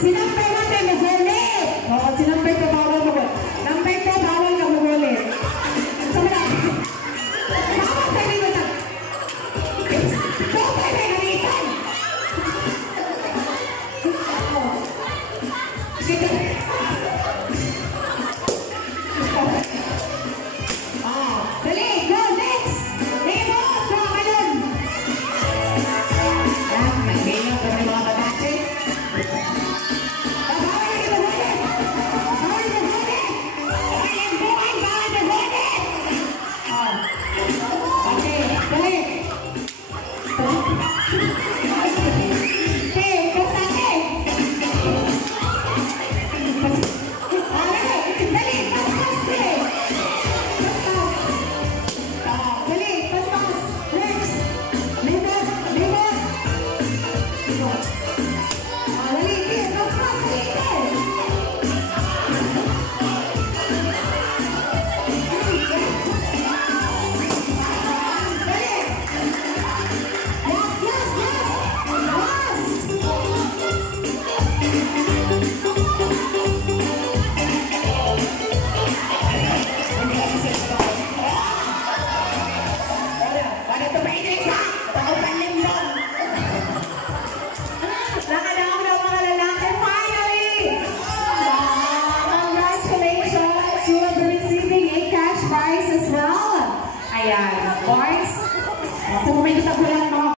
Sinampay natin, magulit. Oo, sinampay ko, bawal magulit. Nampay ko, bawal ka magulit. Sama na. Bawal sa rin mo na. Dokay na gamitan. Sige. Dali, go, next. Nemo, go, kalon. Yan, nagbilang ko ng mga babae. Dali,